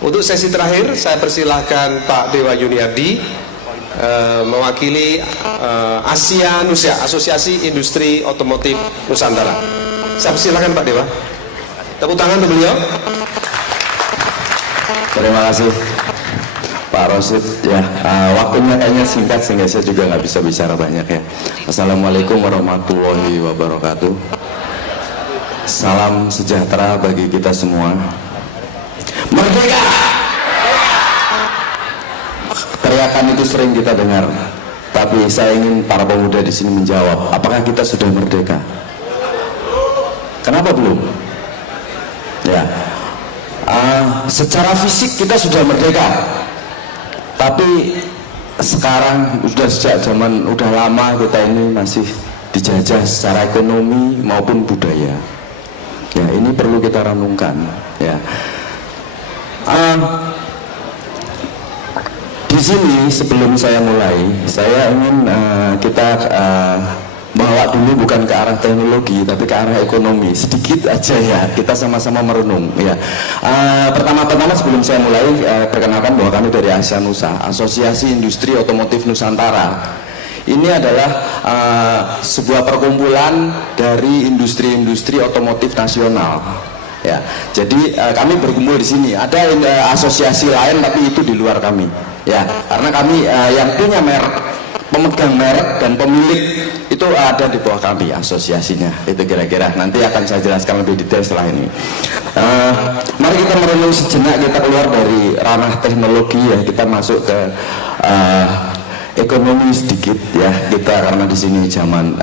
Untuk sesi terakhir saya persilahkan Pak Dewa Yuniardi mewakili Asia Nusa, Asosiasi Industri Otomotif Nusantara. Saya persilahkan Pak Dewa. Tepuk tangan untuk beliau. Terima kasih Pak Rosid ya. Waktunya kayaknya singkat sehingga saya juga nggak bisa bicara banyak ya. Assalamualaikum warahmatullahi wabarakatuh. Salam sejahtera bagi kita semua. Merdeka! Teriakan itu sering kita dengar, tapi saya ingin para pemuda di sini menjawab, apakah kita sudah merdeka? Kenapa belum? Ya, secara fisik kita sudah merdeka, tapi sekarang sudah sejak zaman udah lama kita ini masih dijajah secara ekonomi maupun budaya. Ya, ini perlu kita renungkan. Ya. Di sini sebelum saya mulai, saya ingin kita bawa dulu bukan ke arah teknologi, tapi ke arah ekonomi sedikit aja ya. Kita sama-sama merenung ya. Pertama-tama sebelum saya mulai, perkenalkan bahwa kami dari Asia Nusa, Asosiasi Industri Otomotif Nusantara. Ini adalah sebuah perkumpulan dari industri-industri otomotif nasional. Ya, jadi kami berkumpul di sini. Ada asosiasi lain tapi itu di luar kami. Ya, karena kami yang punya merek, pemegang merek dan pemilik itu ada di bawah kami asosiasinya. Itu kira-kira. Nanti akan saya jelaskan lebih detail setelah ini. Mari kita merenung sejenak, kita keluar dari ranah teknologi ya, kita masuk ke ekonomi sedikit ya. Kita karena di sini zaman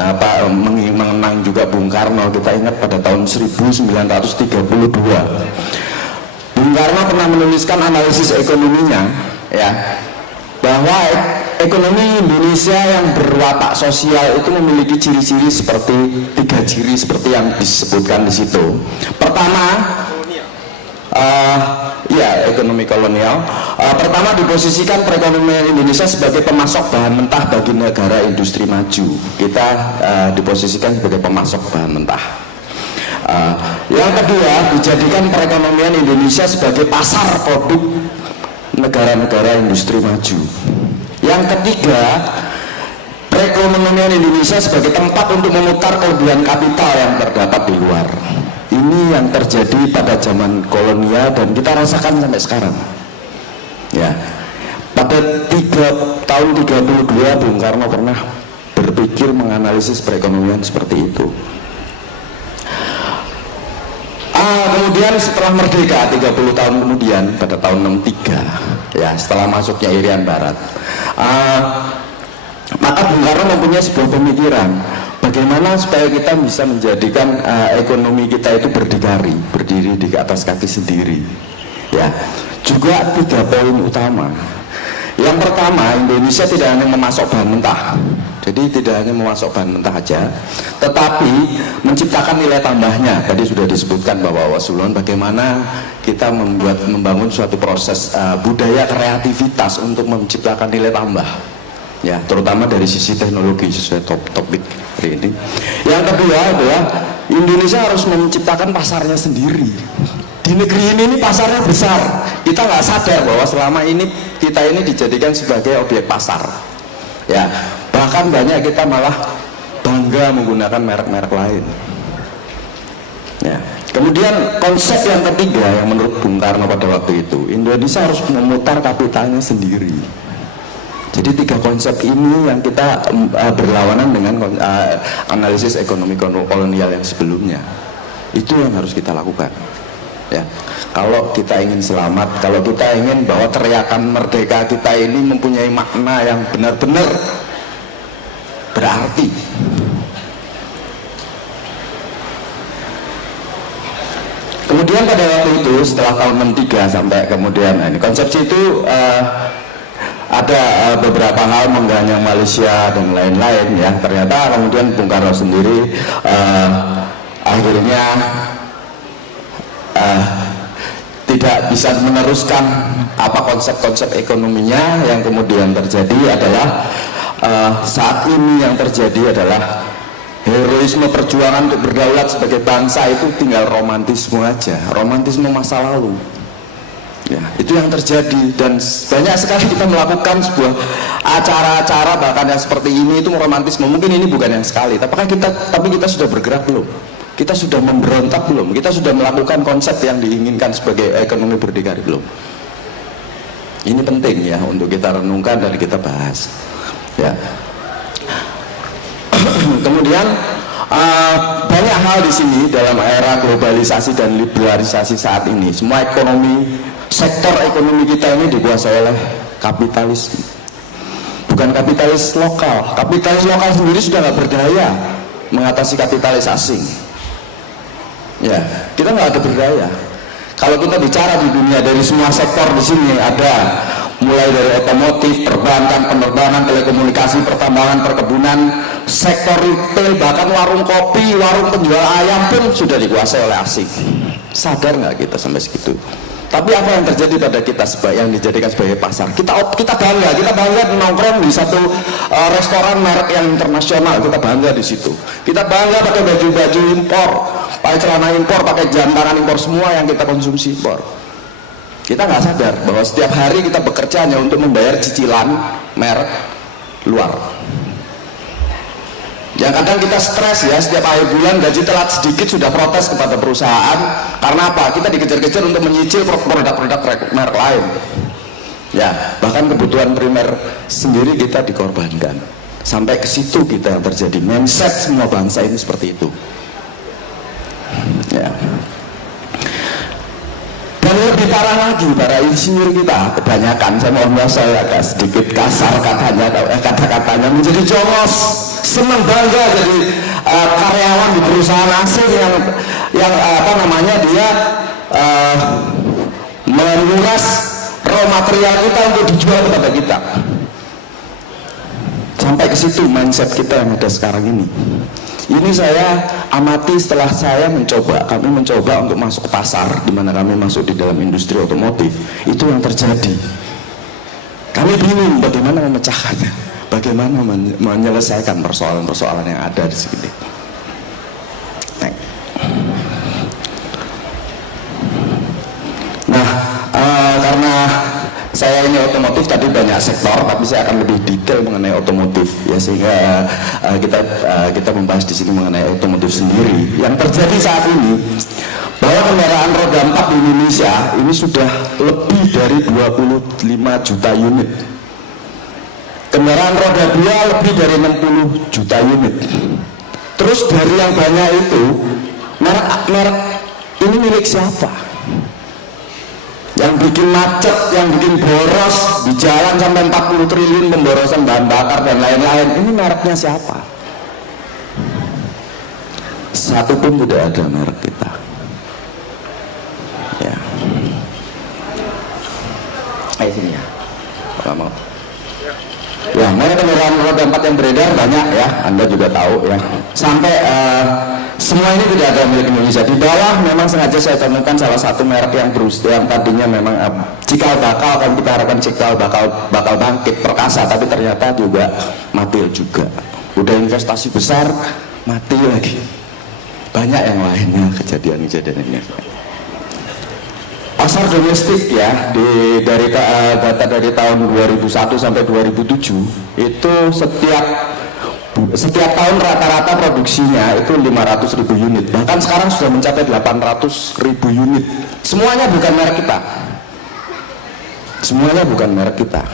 mengenang juga Bung Karno, kita ingat pada tahun 1932 Bung Karno pernah menuliskan analisis ekonominya ya, bahwa ekonomi Indonesia yang berwatak sosial itu memiliki ciri-ciri seperti 3 ciri seperti yang disebutkan di situ. Pertama, ya ekonomi kolonial. Pertama, diposisikan perekonomian Indonesia sebagai pemasok bahan mentah bagi negara industri maju. Kita diposisikan sebagai pemasok bahan mentah. Yang kedua, dijadikan perekonomian Indonesia sebagai pasar produk negara-negara industri maju. Yang ketiga, perekonomian Indonesia sebagai tempat untuk memutar kelebihan kapital yang terdapat di luar. Ini yang terjadi pada zaman kolonial dan kita rasakan sampai sekarang. Ya, pada tahun 32 Bung Karno pernah berpikir menganalisis perekonomian seperti itu. Kemudian setelah merdeka 30 tahun kemudian pada tahun 63 ya, setelah masuknya Irian Barat, maka Bung Karno mempunyai sebuah pemikiran bagaimana supaya kita bisa menjadikan ekonomi kita itu berdiri di atas kaki sendiri ya. Juga 3 poin utama. Yang pertama, Indonesia tidak hanya memasok bahan mentah, jadi tidak hanya memasok bahan mentah aja, tetapi menciptakan nilai tambahnya. Tadi sudah disebutkan bahwa Wasulon bagaimana kita membangun suatu proses budaya kreativitas untuk menciptakan nilai tambah ya, terutama dari sisi teknologi sesuai topik hari ini. Yang kedua adalah Indonesia harus menciptakan pasarnya sendiri. Di negeri ini pasarnya besar, kita nggak sadar bahwa selama ini kita ini dijadikan sebagai objek pasar ya, bahkan banyak kita malah bangga menggunakan merek-merek lain ya. Kemudian konsep yang ketiga yang menurut Bung Karno pada waktu itu, Indonesia harus memutar kapitalnya sendiri. Jadi 3 konsep ini yang kita berlawanan dengan analisis ekonomi kolonial yang sebelumnya. Itu yang harus kita lakukan ya. Kalau kita ingin selamat, kalau kita ingin bahwa teriakan merdeka kita ini mempunyai makna yang benar-benar berarti. Kemudian pada waktu itu setelah tahun 63 sampai kemudian ini konsepsi itu ada beberapa hal mengganyang Malaysia dan lain-lain ya. Ternyata kemudian Bung Karno sendiri akhirnya tidak bisa meneruskan apa konsep-konsep ekonominya. Yang kemudian terjadi adalah saat ini yang terjadi adalah heroisme perjuangan untuk berdaulat sebagai bangsa itu tinggal romantisme aja, romantisme masa lalu Ya, itu yang terjadi, dan banyak sekali kita melakukan sebuah acara-acara bahkan yang seperti ini itu romantisme. Mungkin ini bukan yang sekali, tapi kita sudah bergerak belum? Kita sudah memberontak belum? Kita sudah melakukan konsep yang diinginkan sebagai ekonomi berdikari belum? Ini penting ya untuk kita renungkan dan kita bahas. Ya. Kemudian banyak hal di sini dalam era globalisasi dan liberalisasi saat ini. Semua sektor ekonomi kita ini dikuasai oleh kapitalis. Bukan kapitalis lokal. Kapitalis lokal sendiri sudah nggak berdaya mengatasi kapitalis asing. Ya, kita nggak ada berdaya. Kalau kita bicara di dunia, dari semua sektor di sini ada, mulai dari otomotif, perbankan, penerbangan, telekomunikasi, pertambangan, perkebunan, sektor retail, bahkan warung kopi, warung penjual ayam pun sudah dikuasai oleh asing. Sadar nggak kita sampai segitu? Tapi apa yang terjadi pada kita yang dijadikan sebagai pasar? Kita bangga nongkrong di satu restoran merek yang internasional, kita bangga di situ. Kita bangga pakai baju-baju impor, pakai celana impor, pakai jam tangan impor, semua yang kita konsumsi impor. Kita nggak sadar bahwa setiap hari kita bekerja hanya untuk membayar cicilan merek luar. Yang kadang kita stres ya, setiap akhir bulan gaji telat sedikit sudah protes kepada perusahaan. Karena apa? Kita dikejar-kejar untuk menyicil produk-produk merek lain. Ya, bahkan kebutuhan primer sendiri kita dikorbankan. Sampai ke situ kita yang terjadi. Mindset semua bangsa ini seperti itu. Ya. Dan lebih parah lagi, para insinyur kita kebanyakan, saya mohon maaf saya agak sedikit kasar kata-katanya, menjadi jongos, senang bangga jadi karyawan di perusahaan asing yang dia menguras raw material kita untuk dijual kepada kita. Sampai ke situ mindset kita yang ada sekarang ini. Ini saya amati setelah kami mencoba untuk masuk ke pasar, di mana kami masuk di dalam industri otomotif. Itu yang terjadi. Kami bingung bagaimana memecahkannya, bagaimana menyelesaikan persoalan-persoalan yang ada di sini. Nah, karena saya ini otomotif, tadi banyak sektor, tapi saya akan lebih detail mengenai otomotif ya, sehingga kita membahas di sini mengenai otomotif sendiri. Yang terjadi saat ini bahwa kendaraan roda 4 di Indonesia ini sudah lebih dari 25 juta unit. Kendaraan roda 2 lebih dari 60 juta unit. Terus dari yang banyak itu, merek ini milik siapa? Yang bikin macet, yang bikin boros di jalan sampai 40 triliun pemborosan bahan bakar dan lain-lain, ini mereknya siapa? Satu pun tidak ada merek kita. Ya. Ayo sini ya, kalau mau. Ya, merek kendaraan roda 4 yang beredar banyak ya, Anda juga tahu ya. Sampai semua ini tidak ada milik Indonesia. Di bawah memang sengaja saya temukan salah satu merek yang yang tadinya memang cikal bakal, kan kita harapkan cikal bakal bangkit perkasa, tapi ternyata juga mati juga. Udah investasi besar, mati lagi. Banyak yang lainnya kejadian-kejadian ini. Pasar domestik ya, dari data dari tahun 2001 sampai 2007 itu setiap tahun rata-rata produksinya itu 500.000 unit, bahkan sekarang sudah mencapai 800.000 unit. Semuanya bukan merek kita. Semuanya bukan merek kita.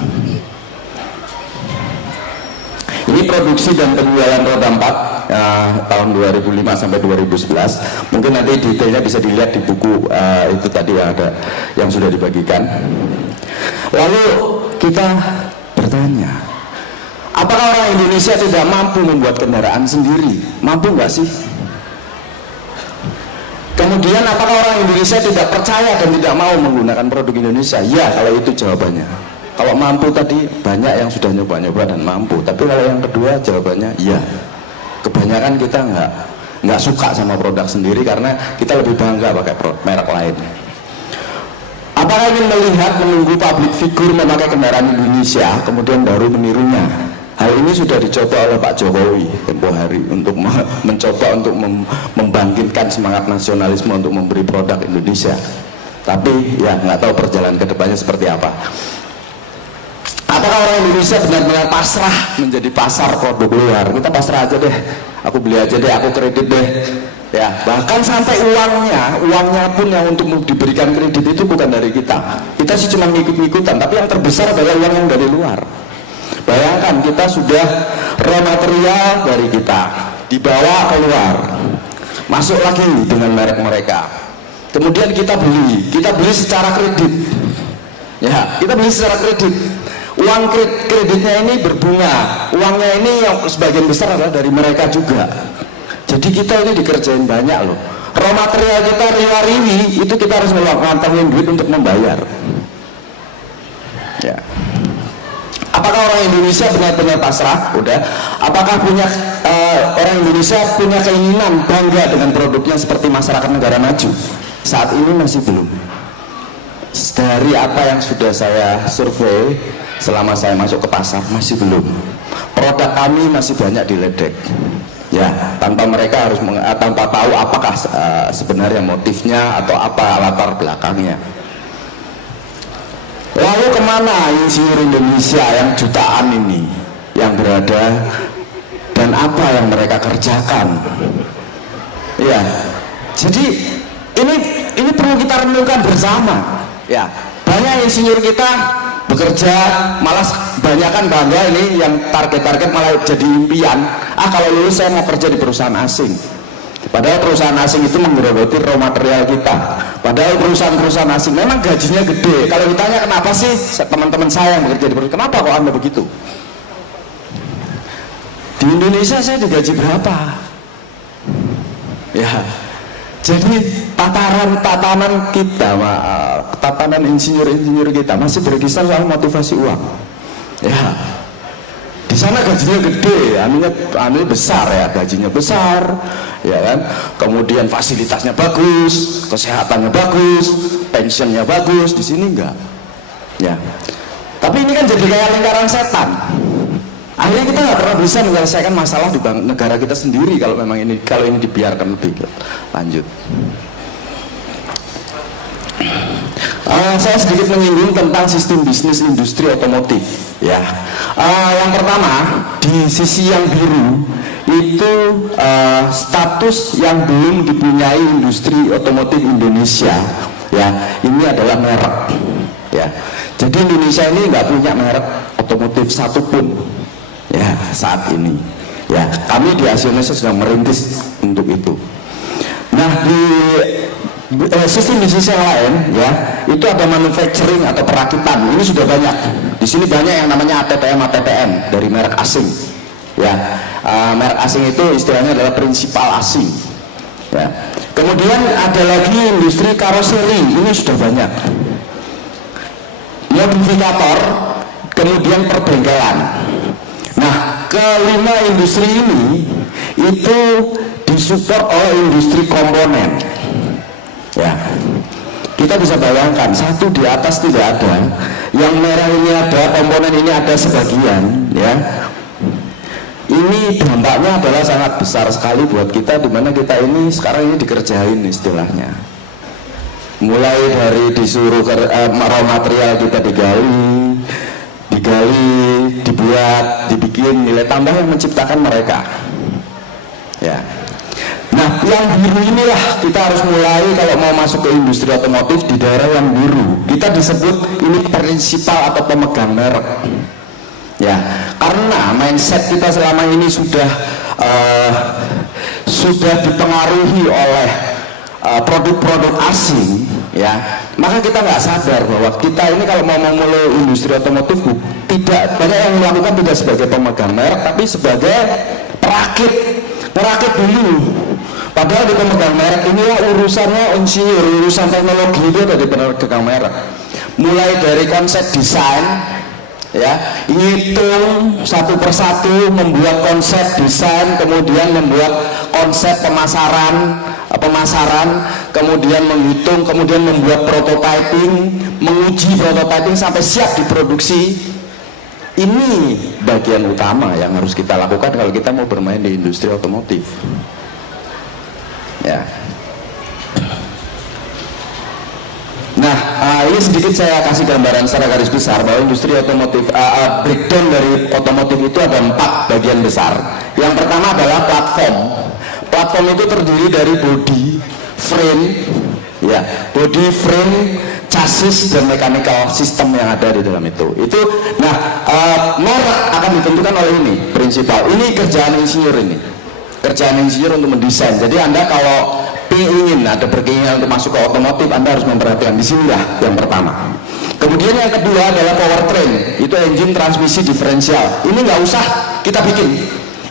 Ini produksi dan penjualan roda 4 tahun 2005 sampai 2011. Mungkin nanti detailnya bisa dilihat di buku itu tadi yang ada, yang sudah dibagikan. Lalu kita bertanya, apakah orang Indonesia tidak mampu membuat kendaraan sendiri? Mampu nggak sih? Kemudian apakah orang Indonesia tidak percaya dan tidak mau menggunakan produk Indonesia? Ya, kalau itu jawabannya. Kalau mampu tadi banyak yang sudah nyoba-nyoba dan mampu. Tapi kalau yang kedua jawabannya ya. Kebanyakan kita nggak suka sama produk sendiri karena kita lebih bangga pakai merek lain. Apakah ingin menunggu public figure memakai kendaraan Indonesia kemudian baru menirunya? Hal ini sudah dicoba oleh Pak Jokowi tempo hari untuk mencoba untuk membangkitkan semangat nasionalisme untuk memberi produk Indonesia. Tapi ya nggak tahu perjalanan kedepannya seperti apa. Apakah orang Indonesia benar-benar pasrah menjadi pasar produk luar? Kita pasrah aja deh, aku beli aja deh, aku kredit deh. Ya, bahkan sampai uangnya pun yang untuk diberikan kredit itu bukan dari kita. Kita sih cuma ngikut-ngikutan, tapi yang terbesar adalah uang yang dari luar. Bayangkan kita sudah raw material dari kita dibawa keluar, masuk lagi dengan merek mereka. Kemudian kita beli secara kredit. Ya, kita beli secara kredit. Uang kreditnya ini berbunga, uangnya ini yang sebagian besar adalah dari mereka juga. Jadi kita ini dikerjain banyak loh. Raw material kita riwa-riwi itu kita harus ngantongin duit untuk membayar. Ya. Apakah orang Indonesia benar-benar pasrah? Udah. Apakah orang Indonesia punya keinginan bangga dengan produknya seperti masyarakat negara maju? Saat ini masih belum. Dari apa yang sudah saya survei selama saya masuk ke pasar, masih belum. Produk kami masih banyak diledek. Ya, tanpa mereka harus tanpa tahu apakah sebenarnya motifnya atau apa latar belakangnya. Lalu kemana insinyur Indonesia yang jutaan ini yang berada dan apa yang mereka kerjakan? Ya, jadi ini perlu kita renungkan bersama. Ya, banyak insinyur kita bekerja, malah banyakkan bangga ini yang target-target malah jadi impian. Kalau lulus saya mau kerja di perusahaan asing. Padahal perusahaan asing itu menggerogoti raw material kita. Padahal perusahaan-perusahaan asing memang gajinya gede. Kalau ditanya kenapa sih teman-teman saya yang bekerja di perusahaan, kenapa kok Anda begitu? Di Indonesia saya digaji berapa? Ya, jadi tatanan kita, tatanan insinyur kita masih berkisar soal motivasi uang. Ya, di sana gajinya gede, anunya besar ya, gajinya besar, ya kan. Kemudian fasilitasnya bagus, kesehatannya bagus, pensiunnya bagus. Di sini enggak. Ya, tapi ini kan jadi kayak lingkaran setan. Akhirnya kita nggak pernah bisa menyelesaikan masalah di negara kita sendiri kalau ini dibiarkan lebih lanjut. Saya sedikit menyinggung tentang sistem bisnis industri otomotif. Ya, yang pertama di sisi yang biru itu status yang belum dipunyai industri otomotif Indonesia. Ya, ini adalah merek. Ya, jadi Indonesia ini nggak punya merek otomotif satupun. Ya, saat ini ya kami di Asia Indonesia sedang merintis untuk itu. Nah, di sistem bisnis yang lain ya itu ada manufacturing atau perakitan. Ini sudah banyak. Di sini banyak yang namanya ATPM dari merek asing. Ya, merek asing itu istilahnya adalah prinsipal asing. Ya. Kemudian ada lagi industri karoseri. Ini sudah banyak. Modifikator, kemudian perbengkelan. Nah, kelima industri ini itu disupport oleh industri komponen. Ya, kita bisa bayangkan satu di atas tidak ada, yang merah ini ada, komponen ini ada sebagian. Ya, ini dampaknya adalah sangat besar sekali buat kita, dimana kita ini sekarang ini dikerjain istilahnya. Mulai dari disuruh raw material kita digali, dibuat, dibikin nilai tambah yang menciptakan mereka. Ya. Nah, yang biru inilah kita harus mulai kalau mau masuk ke industri otomotif di daerah yang biru. Kita disebut ini prinsipal atau pemegang merek. Ya, karena mindset kita selama ini sudah dipengaruhi oleh produk-produk asing, ya, maka kita nggak sadar bahwa kita ini kalau mau memulai industri otomotif tidak banyak yang melakukan tidak sebagai pemegang merek, tapi sebagai perakit dulu. Padahal di pemegang merek inilah urusannya insinyur, urusan teknologi itu ada di pemegang merek. Mulai dari konsep desain, ya, ngitung satu persatu, membuat konsep desain, kemudian membuat konsep pemasaran, kemudian menghitung, kemudian membuat prototyping, menguji prototyping sampai siap diproduksi. Ini bagian utama yang harus kita lakukan kalau kita mau bermain di industri otomotif. Ya. Nah, ini sedikit saya kasih gambaran secara garis besar bahwa industri otomotif, breakdown dari otomotif itu ada 4 bagian besar. Yang pertama adalah platform. Platform itu terdiri dari body, frame, ya, body, frame, chassis dan mechanical system yang ada di dalam itu. Merek akan ditentukan oleh ini prinsipal. Ini kerjaan insinyur ini. Kerjaan insinyur untuk mendesain. Jadi Anda kalau ingin ada berkeinginan untuk masuk ke otomotif, Anda harus memperhatikan di sinilah yang pertama. Kemudian yang kedua adalah powertrain, itu engine, transmisi, diferensial. Ini nggak usah kita bikin.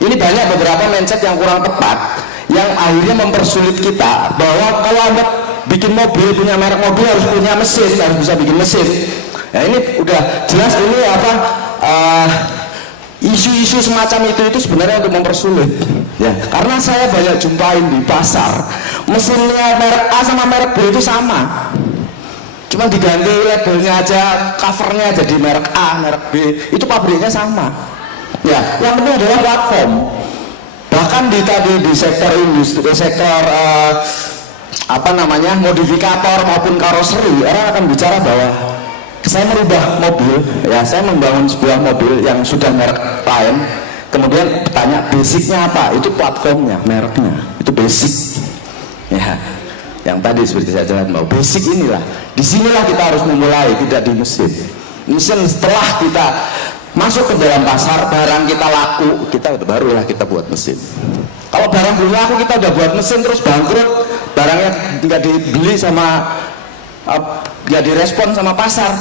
Ini banyak beberapa mindset yang kurang tepat, yang akhirnya mempersulit kita bahwa kalau Anda bikin mobil, punya merek mobil harus punya mesin, harus bisa bikin mesin. Nah ini udah jelas ini apa? Isu-isu semacam itu sebenarnya untuk mempersulit, ya. Karena saya banyak jumpain di pasar, mesinnya merek A sama merek B itu sama, cuma diganti labelnya aja, covernya jadi merek A, merek B, itu pabriknya sama. Ya, yang penting adalah platform. Bahkan di sektor industri, sektor modifikator maupun karoseri, orang akan bicara bahwa saya merubah mobil, ya, saya membangun sebuah mobil yang sudah merek lain, kemudian tanya basicnya apa, itu platformnya, mereknya, itu basic, ya, yang tadi seperti saya jelaskan bahwa basic inilah, disinilah kita harus memulai, tidak di mesin. Mesin setelah kita masuk ke dalam pasar, barang kita laku, barulah kita buat mesin. Kalau barang belum laku kita udah buat mesin terus bangkrut, barangnya nggak dibeli sama nggak direspon sama pasar,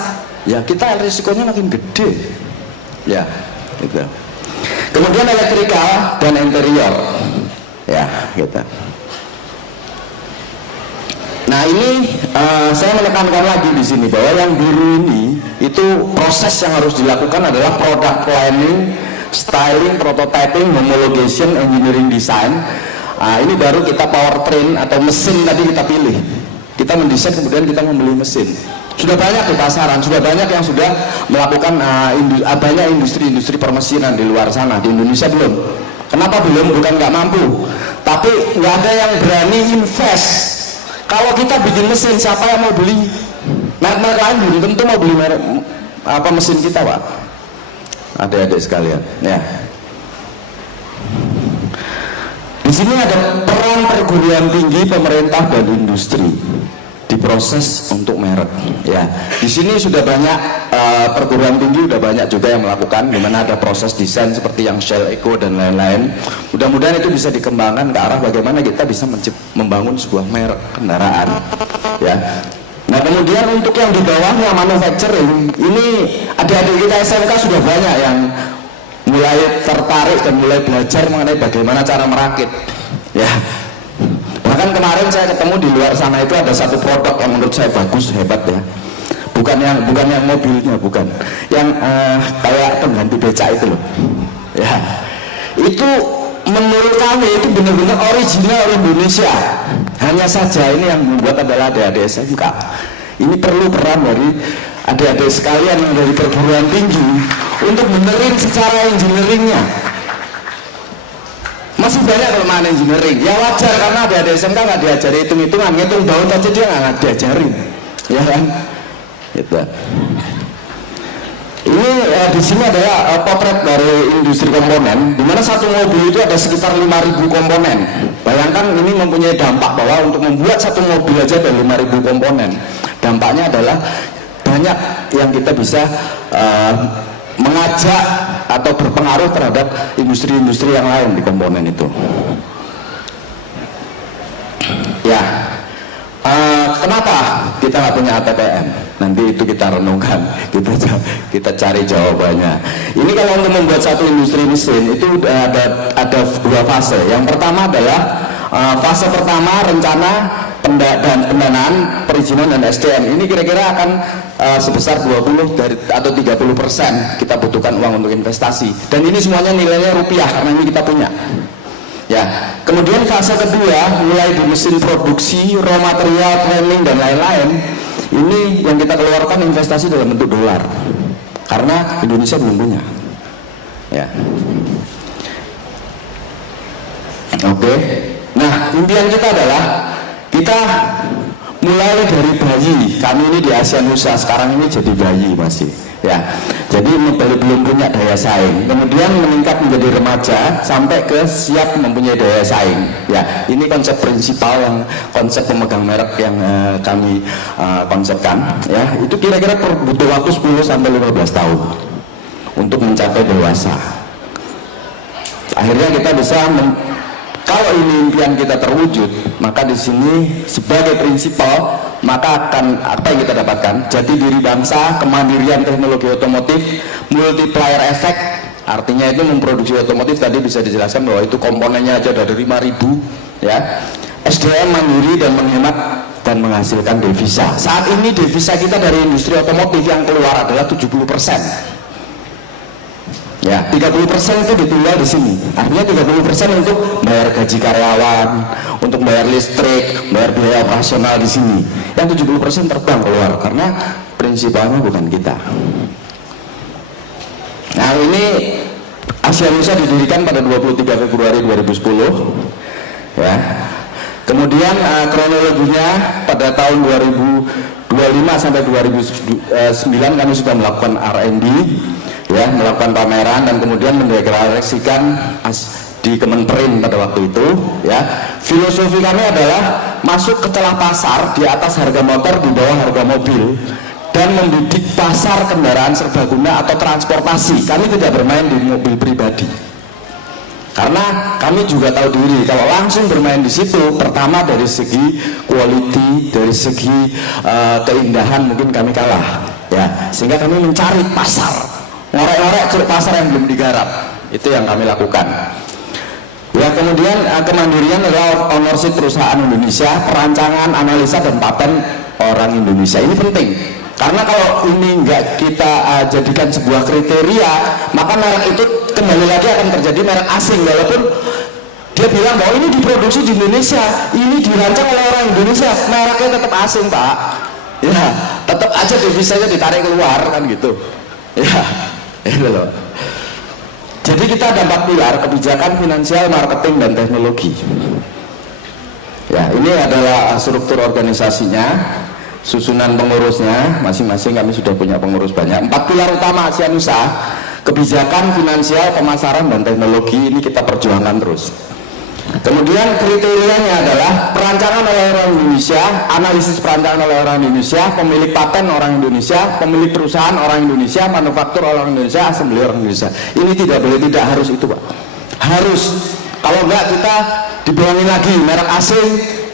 ya kita risikonya makin gede, ya gitu. Kemudian elektrikal dan interior, ya gitu. Nah ini saya menekankan lagi di sini bahwa yang biru ini itu proses yang harus dilakukan adalah product planning, styling, prototyping, homologation, engineering design. Ini baru kita powertrain atau mesin tadi kita pilih. Kita mendesain kemudian kita membeli mesin. Sudah banyak di pasaran, sudah banyak yang sudah melakukan banyak industri-industri permesinan di luar sana. Di Indonesia belum. Kenapa belum? Bukan nggak mampu, tapi nggak ada yang berani invest. Kalau kita bikin mesin, siapa yang mau beli? Merek-merek lain belum tentu mau beli mesin kita, Pak. Adik-adik sekalian, ya. Di sini ada peran perguruan tinggi, pemerintah dan industri di proses untuk merek, ya. Di sini sudah banyak perguruan tinggi, sudah banyak juga yang melakukan, di mana ada proses desain seperti yang Shell Eco dan lain-lain. Mudah-mudahan itu bisa dikembangkan ke arah bagaimana kita bisa membangun sebuah merek kendaraan, ya. Nah kemudian untuk yang di bawahnya manufacturing, ini adik-adik kita SMK sudah banyak yang mulai tertarik dan mulai belajar mengenai bagaimana cara merakit, ya. Bahkan kemarin saya ketemu di luar sana itu ada satu produk yang menurut saya bagus, hebat, ya. Bukan yang mobilnya, bukan yang kayak pengganti becak itu loh, ya. Itu menurut kami itu benar-benar original Indonesia. Hanya saja ini yang membuat adalah adik-adik SMK. Ini perlu peran dari adik-adik sekalian yang dari perguruan tinggi untuk benerin secara engineeringnya. Masih banyak kelemahan engineering, ya wajar karena adik-adik SMK nggak diajari hitung-hitungan, ngitung baut aja dia nggak diajarin, ya kan? Gitu. Ini di sini adalah potret dari industri komponen, di mana satu mobil itu ada sekitar 5.000 komponen. Bayangkan ini mempunyai dampak bahwa untuk membuat satu mobil aja ada 5.000 komponen. Dampaknya adalah banyak yang kita bisa mengajak atau berpengaruh terhadap industri-industri yang lain di komponen itu. Ya, kenapa kita nggak punya ATPM? Nanti itu kita renungkan, kita cari jawabannya. Ini kalau untuk membuat satu industri mesin itu ada dua fase. Yang pertama adalah fase pertama rencana dan pendanaan, perizinan dan SDM. Ini kira-kira akan sebesar 20 atau 30% kita butuhkan uang untuk investasi. Dan ini semuanya nilainya rupiah karena ini kita punya. Ya. Kemudian fase kedua mulai di mesin produksi, raw material, training dan lain-lain. Ini yang kita keluarkan investasi dalam bentuk dolar. Karena Indonesia belum punya. Ya. Oke. Nah, impian kita adalah kita mulai dari bayi. Kami ini di Asianusa sekarang ini jadi bayi masih, ya. Jadi belum punya daya saing. Kemudian meningkat menjadi remaja sampai ke siap mempunyai daya saing. Ya, ini konsep prinsipal yang konsep pemegang merek yang kami konsepkan. Ya, itu kira-kira butuh waktu 10 sampai 15 tahun untuk mencapai dewasa. Akhirnya kita bisa kalau ini impian kita terwujud, maka di sini sebagai prinsipal, maka akan apa yang kita dapatkan? Jati diri bangsa, kemandirian teknologi otomotif, multiplier effect, artinya itu memproduksi otomotif tadi bisa dijelaskan bahwa itu komponennya aja ada 5.000, ya. SDM mandiri dan menghemat dan menghasilkan devisa. Saat ini devisa kita dari industri otomotif yang keluar adalah 70%. Ya, 30% itu ditinggal di sini. Artinya 30% untuk bayar gaji karyawan, untuk bayar listrik, bayar biaya operasional di sini. Yang 70% terbang keluar karena prinsipalnya bukan kita. Nah, ini Asianusa didirikan pada 23 Februari 2010. Ya. Kemudian kronologinya pada tahun 2025 sampai 2009 kami sudah melakukan R&D, ya, melakukan pameran dan kemudian mendeklarasikan di Kemenperin pada waktu itu, ya. Filosofi kami adalah masuk ke celah pasar di atas harga motor, di bawah harga mobil, dan membidik pasar kendaraan serbaguna atau transportasi. Kami tidak bermain di mobil pribadi. Karena kami juga tahu diri kalau langsung bermain di situ, pertama dari segi quality, dari segi keindahan mungkin kami kalah, ya. Sehingga kami mencari pasar, ngorek-ngorek cari pasar yang belum digarap. Itu yang kami lakukan. Ya, kemudian kemandirian adalah ownership perusahaan Indonesia, perancangan, analisa dan paten orang Indonesia. Ini penting. Karena kalau ini enggak kita jadikan sebuah kriteria, maka merek itu kembali lagi akan terjadi merek asing, walaupun dia bilang bahwa ini diproduksi di Indonesia, ini dirancang oleh orang Indonesia, mereknya tetap asing, Pak. Ya, tetap aja devisanya ditarik keluar kan gitu. Ya, itu loh. Jadi kita ada 4 pilar: kebijakan, finansial, marketing, dan teknologi. Ya, ini adalah struktur organisasinya. Susunan pengurusnya masing-masing kami sudah punya pengurus banyak. 4 pilar utama Asianusa: kebijakan, finansial, pemasaran, dan teknologi. Ini kita perjuangkan terus. Kemudian kriterianya adalah perancangan oleh orang Indonesia, analisis perancangan oleh orang Indonesia, pemilik paten orang Indonesia, pemilik perusahaan orang Indonesia, manufaktur orang Indonesia, assembly orang Indonesia. Ini tidak boleh, tidak harus itu, Pak. Harus. Kalau enggak kita dibohongin lagi merek asing,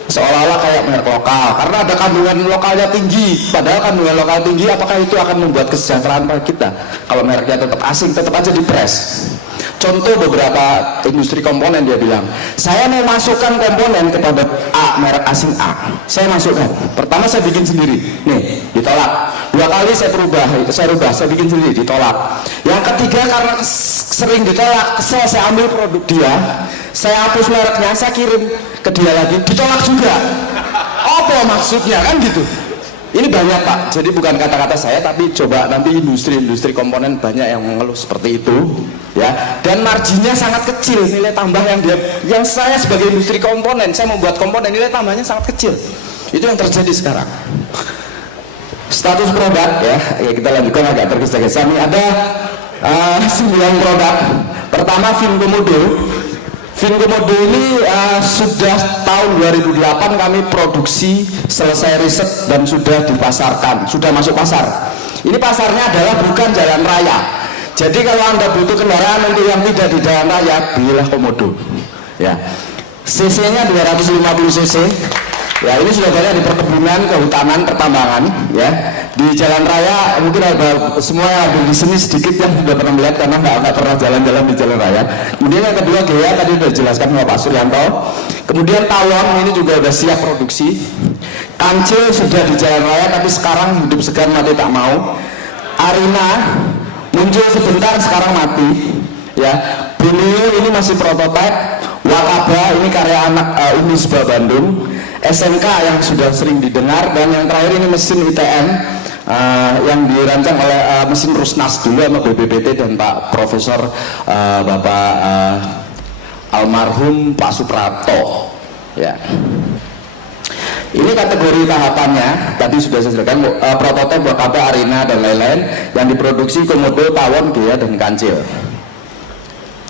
seolah-olah kayak merek lokal, karena ada kandungan lokalnya tinggi. Padahal kandungan lokal tinggi, apakah itu akan membuat kesejahteraan pada kita? Kalau mereknya tetap asing, tetap aja dipres. Contoh beberapa industri komponen, dia bilang, saya mau masukkan komponen kepada A, merek asing A, saya masukkan. Pertama saya bikin sendiri, nih, ditolak. 2 kali saya rubah, saya bikin sendiri, ditolak. Yang ketiga, karena sering ditolak, saya ambil produk dia, saya hapus mereknya, saya kirim ke dia lagi, ditolak juga. Apa maksudnya, kan gitu. Ini banyak, Pak. Jadi bukan kata-kata saya, tapi coba nanti industri-industri komponen banyak yang mengeluh seperti itu, ya. Dan marginnya sangat kecil, nilai tambah yang saya sebagai industri komponen, saya membuat komponen, nilai tambahnya sangat kecil. Itu yang terjadi sekarang. Status produk, ya kita lanjutkan agak tergesa-gesa. Ini ada 9 produk. Pertama, Finkomodo. Finkomodo ini sudah tahun 2008 kami produksi, selesai riset dan sudah dipasarkan, sudah masuk pasar. Ini pasarnya adalah bukan jalan raya. Jadi kalau Anda butuh kendaraan untuk yang tidak di jalan raya, belilah Komodo. Ya. CC-nya 250 cc. Ya, ini sudah banyak di perkebunan, kehutanan, pertambangan, ya. Di jalan raya mungkin ada semua yang ada di sini sedikit yang sudah pernah melihat karena nggak pernah jalan-jalan di jalan raya. Kemudian yang kedua, Gea tadi sudah dijelaskan sama Pak Suryanto. Kemudian Tawon ini juga sudah siap produksi. Kancil sudah di jalan raya tapi sekarang hidup segan mati tak mau. Arina muncul sebentar sekarang mati. Ya, Benio ini masih prototipe. Wakaba ini karya anak Unisba Bandung. SMK yang sudah sering didengar, dan yang terakhir ini mesin ITM yang dirancang oleh mesin Rusnas dulu sama BPPT dan Pak Profesor Bapak almarhum Pak Suprapto, ya. Ini kategori tahapannya, tadi sudah saya jelaskan, prototipe Wakaba, Arena dan lain-lain yang diproduksi Komodo, Tawon, Gea dan Kancil.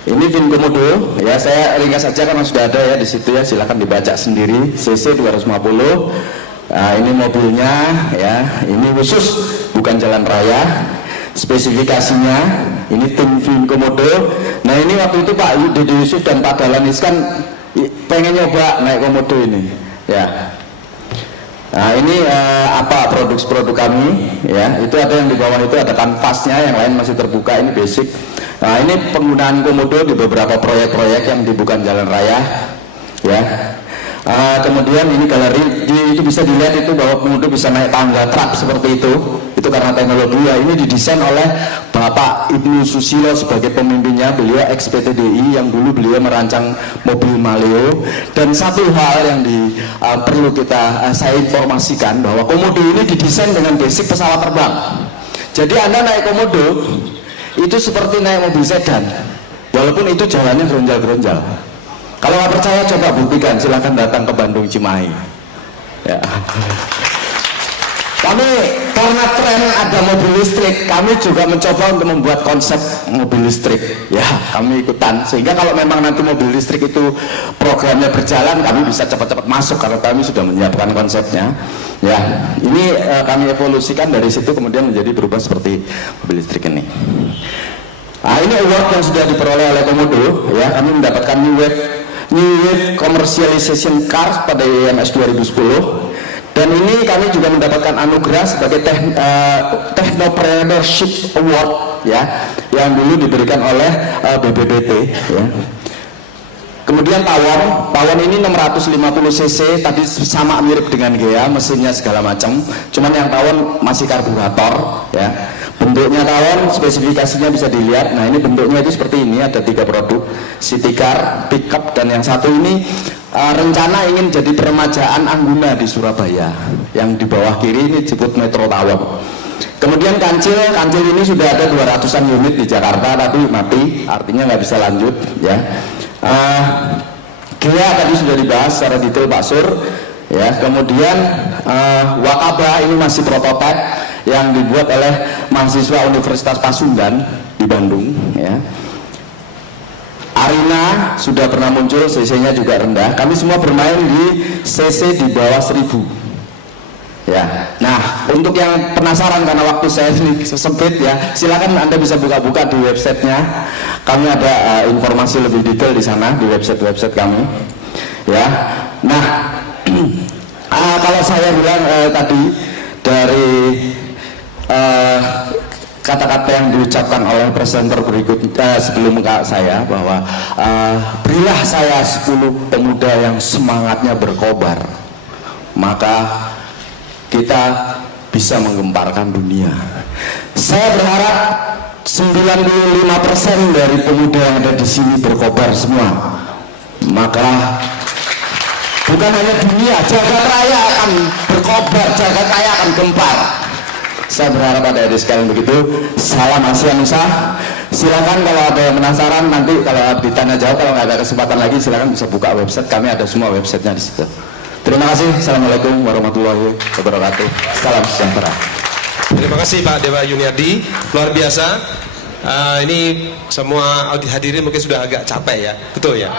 Ini Vin Komodo, ya saya ringkas saja karena sudah ada ya di situ ya, silahkan dibaca sendiri. CC 250. Nah, ini mobilnya ya, ini khusus bukan jalan raya. Spesifikasinya ini tim Vin Komodo. Nah ini waktu itu Pak Dede Yusuf dan Pak Dahlan Iskan pengen nyoba naik Komodo ini ya. Nah ini apa produk kami ya, itu ada yang di bawah itu ada kanvasnya, yang lain masih terbuka, ini basic. Nah ini penggunaan Komodo di beberapa proyek-proyek yang di bukan jalan raya ya. Kemudian ini galeri, itu bisa dilihat itu bahwa Komodo bisa naik tangga truk seperti itu karena teknologi ya. Ini didesain oleh Bapak Ibnu Susilo sebagai pemimpinnya, beliau ex-PTDI yang dulu beliau merancang mobil Maleo. Dan satu hal yang perlu saya informasikan bahwa Komodo ini didesain dengan basic pesawat terbang. Jadi Anda naik Komodo itu seperti naik mobil sedan, walaupun itu jalannya geronjal-geronjal. Kalau nggak percaya coba buktikan, silahkan datang ke Bandung Cimahi ya. Kami karena tren ada mobil listrik, kami juga mencoba untuk membuat konsep mobil listrik ya, kami ikutan, sehingga kalau memang nanti mobil listrik itu programnya berjalan, kami bisa cepat-cepat masuk karena kami sudah menyiapkan konsepnya ya. Ini kami evolusikan dari situ kemudian menjadi berubah seperti mobil listrik ini. Nah ini award yang sudah diperoleh oleh Komodo ya, kami mendapatkan New Wave Commercialization Cars pada IMS 2010. Dan ini kami juga mendapatkan anugerah sebagai Technopreneurship Award ya, yang dulu diberikan oleh BBBT ya. Kemudian Tawon ini 650 cc, tadi sama mirip dengan Gea, mesinnya segala macam, cuman yang Tawon masih karburator ya. Bentuknya Tawon, spesifikasinya bisa dilihat. Nah ini bentuknya itu seperti ini, ada 3 produk, city car, pickup, dan yang satu ini rencana ingin jadi peremajaan Angguna di Surabaya, yang di bawah kiri ini disebut Metro Tawon. Kemudian Kancil ini sudah ada 200-an unit di Jakarta tapi mati, artinya nggak bisa lanjut ya. Gea tadi sudah dibahas secara detail Pak Sur ya. Kemudian Wakaba ini masih prototipe yang dibuat oleh mahasiswa Universitas Pasundan di Bandung ya. Arena sudah pernah muncul, CC-nya juga rendah. Kami semua bermain di CC di bawah 1000 ya. Nah untuk yang penasaran karena waktu saya ini sempit ya, silakan Anda bisa buka-buka di websitenya. Kami ada informasi lebih detail di sana di website kami ya. Nah kalau saya bilang tadi dari kata-kata yang diucapkan oleh presenter berikut sebelum saya bahwa berilah saya 10 pemuda yang semangatnya berkobar, maka kita bisa menggemparkan dunia. Saya berharap 95% dari pemuda yang ada di sini berkobar semua, maka bukan hanya dunia, jagat raya akan berkobar, jagat raya akan gempar. Saya berharap ada adik sekalian begitu. Salam Asia Nusa. Silakan kalau ada yang penasaran, nanti kalau ditanya jawab, kalau nggak ada kesempatan lagi silakan bisa buka website kami, ada semua websitenya di situ. Terima kasih. Assalamualaikum warahmatullahi wabarakatuh. Salam sejahtera. Terima kasih Pak Dewa Yuniardi, luar biasa. Ini semua hadirin mungkin sudah agak capek ya, betul ya.